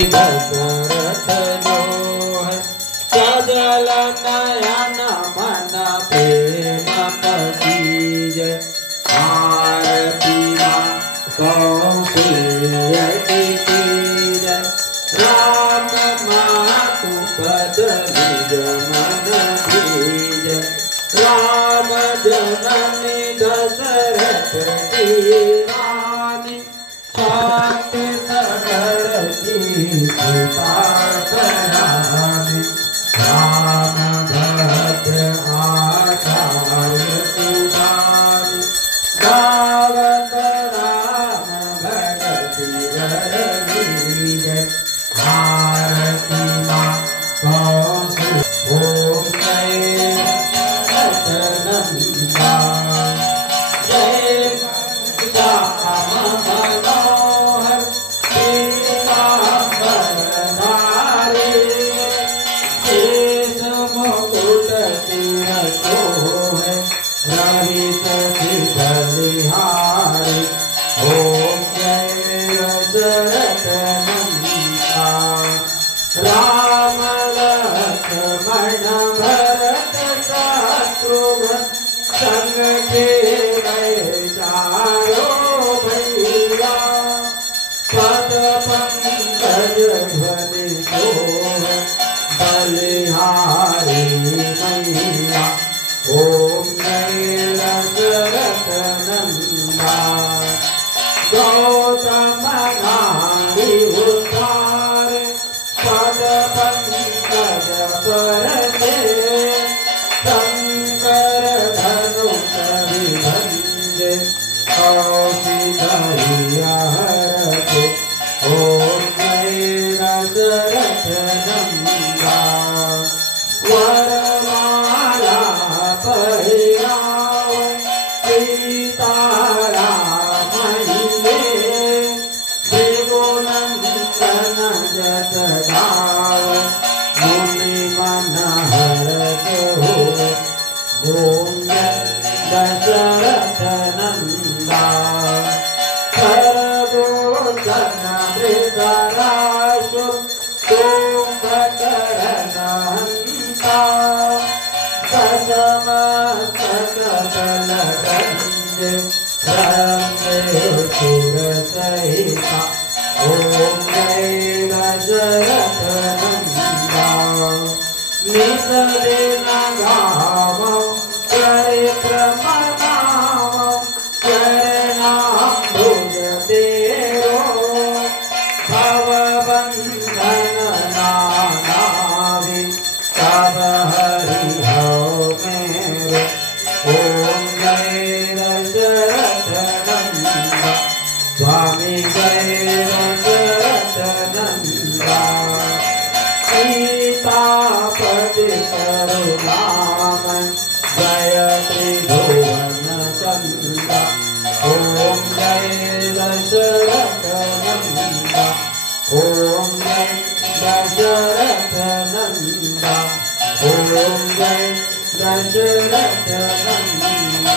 दशरथ जो है सजल नयन मन प्रेम पसीज आरती मां कौशल्य की जय राम मातु पद निज मन भीज राम जननी दशरथ की रानी शांति नगर की कृपा करानी राम भक्त आचार्य सुधारी गावत राम भगति बरवीर आरती मां कौशल ओम जय सतनंदा जय श्याम मनोहर पीताम्बरधारी शेष मुकुट सिर शोभे रहित बलिहारी ओम जय दशरथ नंदा राम लक्ष्मण भरत शत्रुघ्न संग के गए चारों भैया पद पंकज ध्वनि शोभे बलिहारी मैया ओम जय दशरथ नंदा गौतम नारी उद्धार पद पंकज परते शंकर धनुष विभंजे कौशिकहिया हरते ओम जय दशरथ नंदा वरमाला पहिराव सीतारामयिले त्रिगुणंदन जस गाव मुनि मन हरत होए ओम जय दशरथ नंदा सर्वोदन मृतराशु कुंभकर्ण हंता सजमस्तक दलदंड रंगेशुर सहिता ओम जय दशरथ नंदा निज दिन गाव चरित्र मनाव चरणाम्बुज तेरो भवबंधन नानावि तब हरि भव मेरो ओम जय दशरथ नंदा स्वामी जय दशरथ नंदा सीतापति करुणामय जय त्रिभुवन चंद्रा ओम जय दशरथ नंदा ओम जय दशरथ नंदा ओम जय दशरथ नंदा।